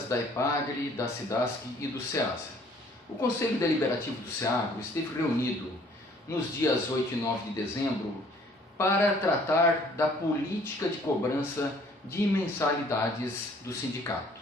colegas da EPAGRE, da SIDASC e do SEASA. O Conselho Deliberativo do SEAGRO esteve reunido nos dias 8 e 9 de dezembro para tratar da política de cobrança de mensalidades do sindicato.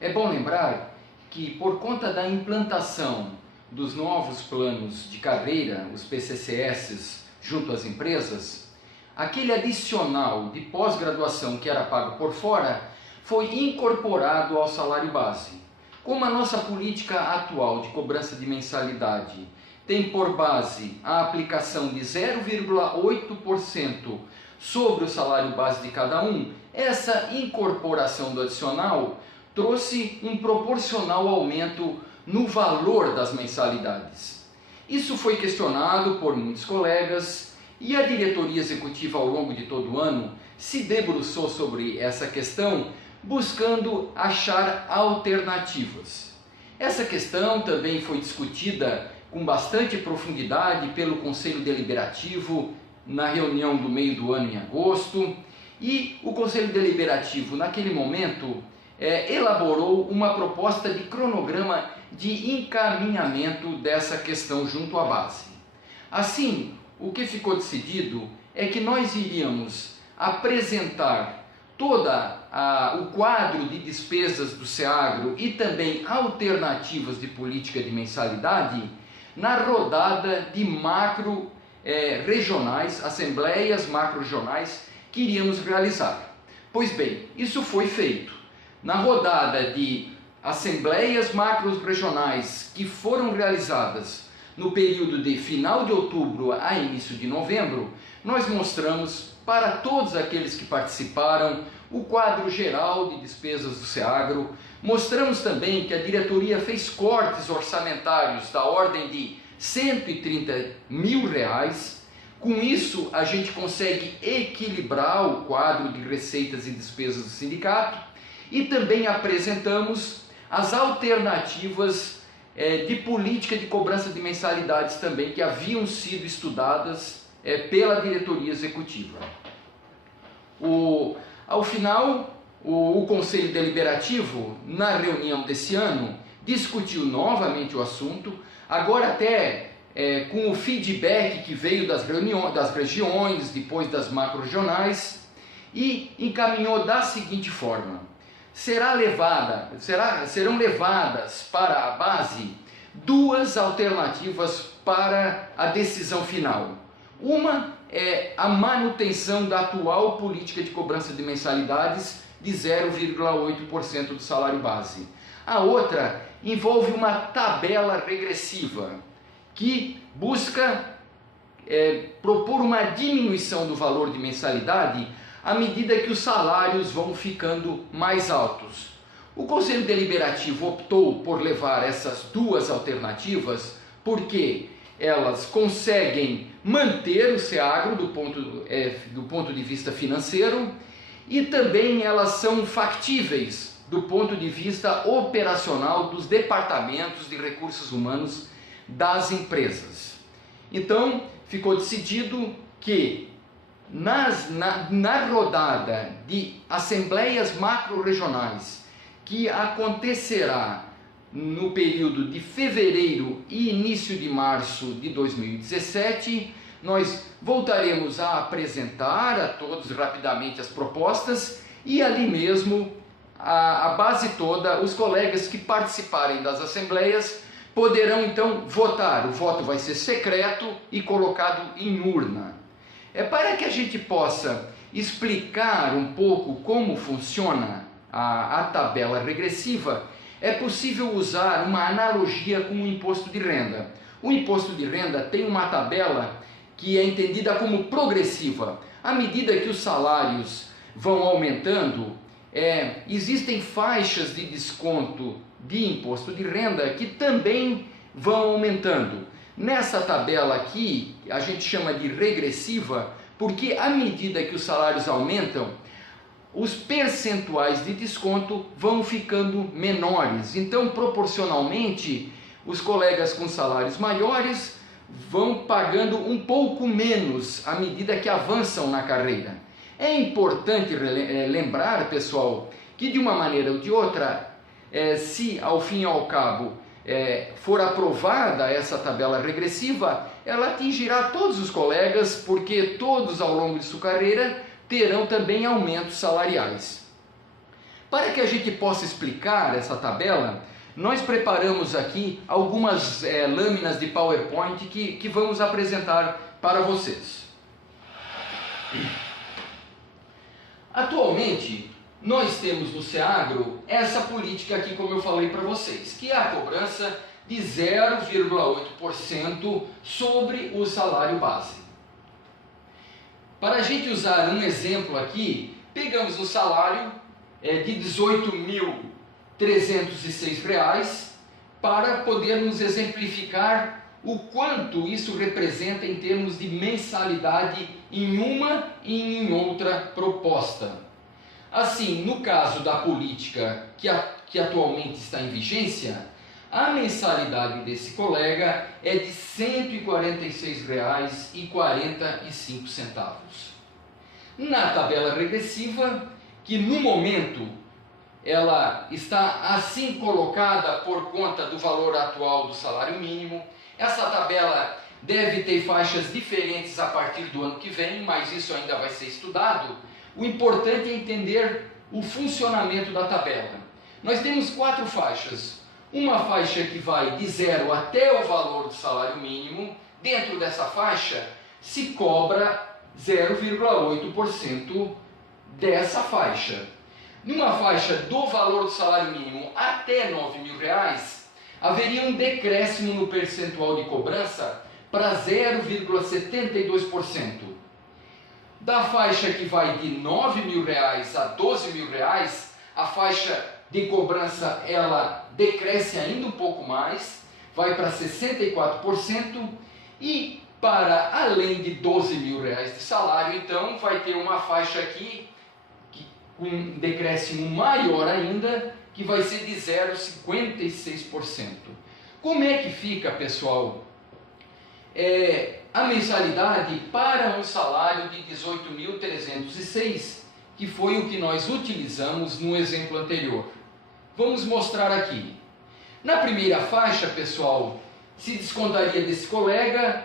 É bom lembrar que, por conta da implantação dos novos planos de carreira, os PCCS, junto às empresas, aquele adicional de pós-graduação que era pago por fora foi incorporado ao salário base. Como a nossa política atual de cobrança de mensalidade tem por base a aplicação de 0,8% sobre o salário base de cada um, essa incorporação do adicional trouxe um proporcional aumento no valor das mensalidades. Isso foi questionado por muitos colegas e a diretoria executiva, ao longo de todo o ano, se debruçou sobre essa questão, buscando achar alternativas. Essa questão também foi discutida com bastante profundidade pelo Conselho Deliberativo na reunião do meio do ano em agosto, e o Conselho Deliberativo, naquele momento, elaborou uma proposta de cronograma de encaminhamento dessa questão junto à base. Assim, o que ficou decidido é que nós iríamos apresentar o quadro de despesas do SEAGRO e também alternativas de política de mensalidade na rodada de macro-regionais, assembleias macro-regionais que iríamos realizar. Pois bem, isso foi feito. Na rodada de assembleias macro-regionais que foram realizadas no período de final de outubro a início de novembro, nós mostramos para todos aqueles que participaram o quadro geral de despesas do SEAGRO. Mostramos também que a diretoria fez cortes orçamentários da ordem de R$ 130 mil. Com isso, a gente consegue equilibrar o quadro de receitas e despesas do sindicato e também apresentamos as alternativas de política de cobrança de mensalidades também que haviam sido estudadas pela diretoria executiva. Ao final, o Conselho Deliberativo, na reunião desse ano, discutiu novamente o assunto, agora até com o feedback que veio das regiões, depois das macro-regionais, e encaminhou da seguinte forma: serão levadas para a base duas alternativas para a decisão final. Uma é a manutenção da atual política de cobrança de mensalidades de 0,8% do salário base. A outra envolve uma tabela regressiva que busca propor uma diminuição do valor de mensalidade à medida que os salários vão ficando mais altos. O Conselho Deliberativo optou por levar essas duas alternativas porque elas conseguem manter o SEAGRO do ponto de vista financeiro e também elas são factíveis do ponto de vista operacional dos departamentos de recursos humanos das empresas. Então, ficou decidido que na rodada de assembleias macro-regionais que acontecerá no período de fevereiro e início de março de 2017, nós voltaremos a apresentar a todos rapidamente as propostas e ali mesmo a base toda, os colegas que participarem das assembleias poderão então votar. O voto vai ser secreto e colocado em urna. Para que a gente possa explicar um pouco como funciona a tabela regressiva, é possível usar uma analogia com o imposto de renda. O imposto de renda tem uma tabela que é entendida como progressiva. À medida que os salários vão aumentando, existem faixas de desconto de imposto de renda que também vão aumentando. Nessa tabela aqui, a gente chama de regressiva, porque à medida que os salários aumentam, os percentuais de desconto vão ficando menores. Então, proporcionalmente, os colegas com salários maiores vão pagando um pouco menos à medida que avançam na carreira. É importante lembrar, pessoal, que de uma maneira ou de outra, se ao fim e ao cabo for aprovada essa tabela regressiva, ela atingirá todos os colegas, porque todos ao longo de sua carreira terão também aumentos salariais. Para que a gente possa explicar essa tabela, nós preparamos aqui algumas lâminas de PowerPoint que vamos apresentar para vocês. Atualmente, nós temos no SEAGRO essa política aqui, como eu falei para vocês, que é a cobrança de 0,8% sobre o salário base. Para a gente usar um exemplo aqui, pegamos um salário de R$ 18.306 para podermos exemplificar o quanto isso representa em termos de mensalidade em uma e em outra proposta. Assim, no caso da política que atualmente está em vigência, a mensalidade desse colega é de R$ 146,45. Na tabela regressiva, que no momento ela está assim colocada por conta do valor atual do salário mínimo, essa tabela deve ter faixas diferentes a partir do ano que vem, mas isso ainda vai ser estudado. O importante é entender o funcionamento da tabela. Nós temos 4 faixas. Uma faixa que vai de 0 até o valor do salário mínimo. Dentro dessa faixa se cobra 0,8% dessa faixa. Numa faixa do valor do salário mínimo até R$ 9.000, haveria um decréscimo no percentual de cobrança para 0,72%. Da faixa que vai de R$ 9.000 a R$ 12.000, a faixa de cobrança ela decresce ainda um pouco mais, vai para 64%, e para além de R$ 12.000 de salário, então vai ter uma faixa aqui com um decréscimo maior ainda, que vai ser de 0,56%. Como é que fica, pessoal, a mensalidade para um salário de 18.306, que foi o que nós utilizamos no exemplo anterior? Vamos mostrar aqui. Na primeira faixa, pessoal, se descontaria desse colega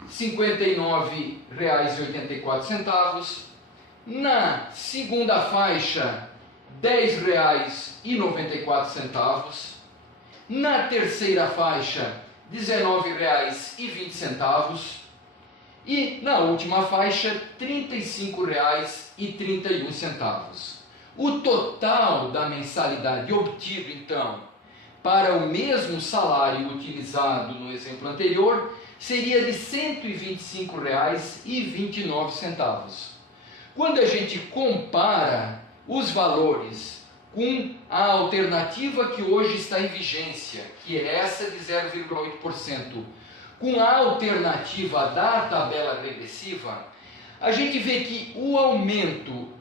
R$ 59,84. Na segunda faixa, R$ 10,94. Na terceira faixa, R$ 19,20. E na última faixa, R$ 35,31. O total da mensalidade obtido, então, para o mesmo salário utilizado no exemplo anterior, seria de R$ 125,29. Quando a gente compara os valores com a alternativa que hoje está em vigência, que é essa de 0,8%, com a alternativa da tabela regressiva, a gente vê que o aumento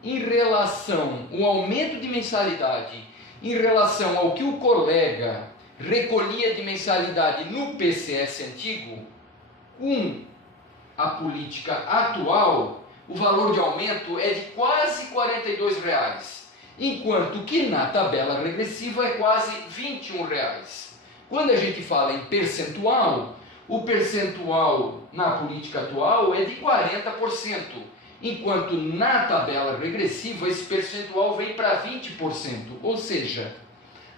de mensalidade em relação ao que o colega recolhia de mensalidade no PCS antigo, com a política atual, o valor de aumento é de quase R$ 42, enquanto que na tabela regressiva é quase R$ 21. Quando a gente fala em percentual, o percentual na política atual é de 40%, enquanto na tabela regressiva esse percentual vem para 20%, ou seja,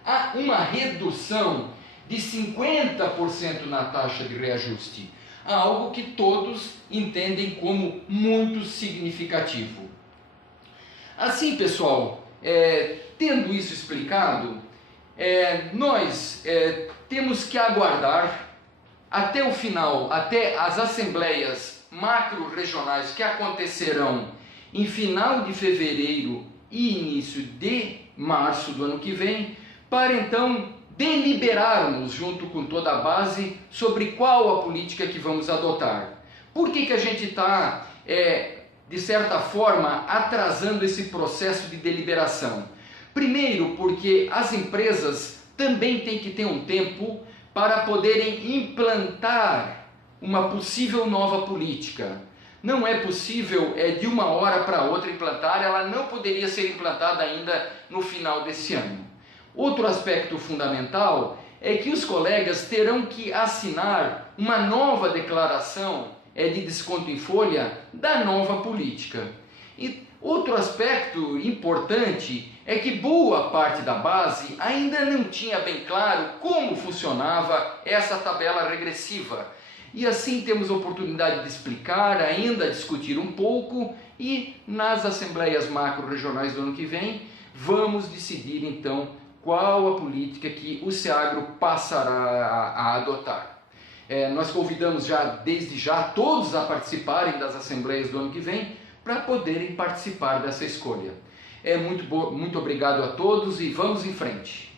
há uma redução de 50% na taxa de reajuste, algo que todos entendem como muito significativo. Assim, pessoal, tendo isso explicado, nós temos que aguardar até o final, até as assembleias macro-regionais que acontecerão em final de fevereiro e início de março do ano que vem, para então deliberarmos junto com toda a base sobre qual a política que vamos adotar. Por que a gente está, de certa forma, atrasando esse processo de deliberação? Primeiro, porque as empresas também têm que ter um tempo para poderem implantar uma possível nova política. Não é possível de uma hora para outra implantar, ela não poderia ser implantada ainda no final desse ano. Outro aspecto fundamental é que os colegas terão que assinar uma nova declaração de desconto em folha da nova política. E outro aspecto importante é que boa parte da base ainda não tinha bem claro como funcionava essa tabela regressiva. E assim temos a oportunidade de explicar, ainda discutir um pouco, e nas assembleias macro-regionais do ano que vem vamos decidir então qual a política que o SEAGRO passará a adotar. Nós convidamos desde já todos a participarem das assembleias do ano que vem para poderem participar dessa escolha. Muito obrigado a todos e vamos em frente.